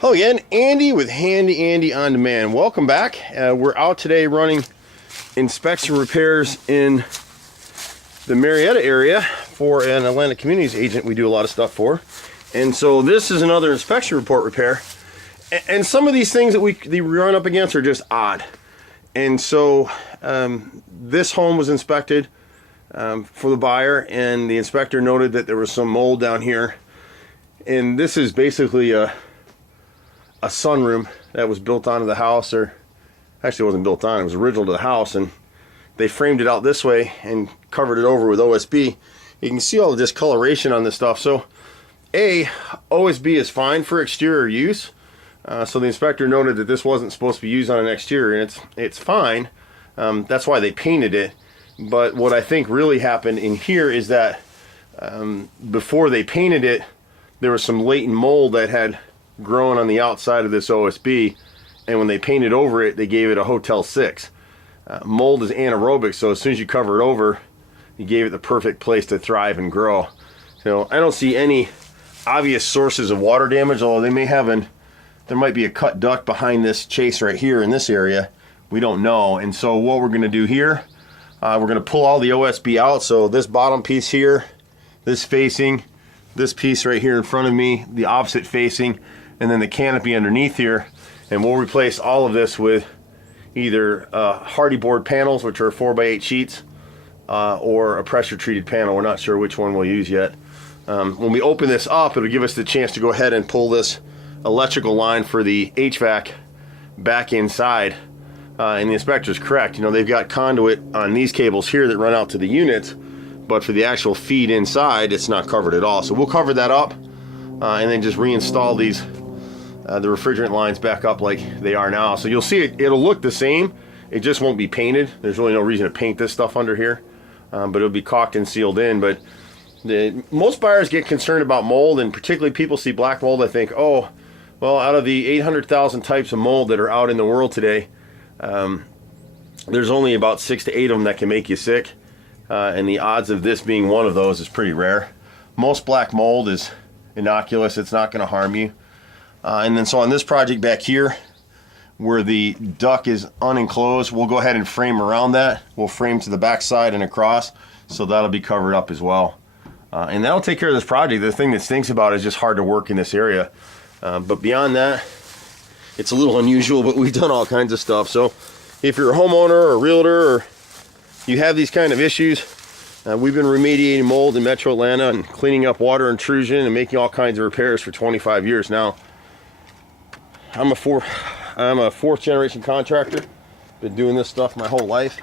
Hello again, Andy with Handy Andy On Demand. Welcome back. We're out today running inspection repairs in the Marietta area for an Atlantic Communities agent we do a lot of stuff for. And so this is another inspection report repair. And some of these things that we run up against are just odd. And so this home was inspected for the buyer, and the inspector noted that there was some mold down here. And this is basically a sunroom that was built onto the house, or actually it wasn't built on, it was original to the house, and they framed it out this way and covered it over with OSB. You can see all the discoloration on this stuff. So OSB is fine for exterior use. So the inspector noted that this wasn't supposed to be used on an exterior, and it's fine. That's why they painted it. But what I think really happened in here is that before they painted it, there was some latent mold that had grown on the outside of this OSB, and when they painted over it, they gave it a Hotel 6. Mold is anaerobic, so as soon as you cover it over, you gave it the perfect place to thrive and grow. So I don't see any obvious sources of water damage, although there might be a cut duct behind this chase right here in this area. We don't know. And so what we're going to do here, we're going to pull all the OSB out. So this bottom piece here, this facing, this piece right here in front of me, the opposite facing, and then the canopy underneath here, and we'll replace all of this with either hardy board panels, which are 4x8 sheets, or a pressure treated panel. We're not sure which one we'll use yet. When we open this up, it'll give us the chance to go ahead and pull this electrical line for the HVAC back inside. And the inspector's correct. You know, they've got conduit on these cables here that run out to the units, but for the actual feed inside, it's not covered at all. So we'll cover that up and then just reinstall these the refrigerant lines back up like they are now. So you'll see it'll look the same. It just won't be painted. There's really no reason to paint this stuff under here, but it'll be caulked and sealed in. But most buyers get concerned about mold, and particularly people see black mold. I think, oh, well, out of the 800,000 types of mold that are out in the world today, there's only about 6 to 8 of them that can make you sick, and the odds of this being one of those is pretty rare. Most black mold is innocuous. It's not going to harm you. And then so on this project back here, where the duct is unenclosed, we'll go ahead and frame around that. We'll frame to the back side and across, so that'll be covered up as well. And that'll take care of this project. The thing that stinks about it is just hard to work in this area. But beyond that, it's a little unusual, but we've done all kinds of stuff. So if you're a homeowner or a realtor, or you have these kind of issues, we've been remediating mold in Metro Atlanta and cleaning up water intrusion and making all kinds of repairs for 25 years now. I'm a fourth generation contractor. Been doing this stuff my whole life.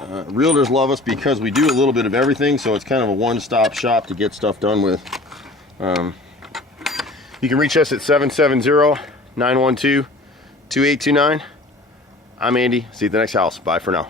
Realtors love us because we do a little bit of everything, so it's kind of a one-stop shop to get stuff done with. You can reach us at 770-912-2829. I'm Andy. See you at the next house. Bye for now.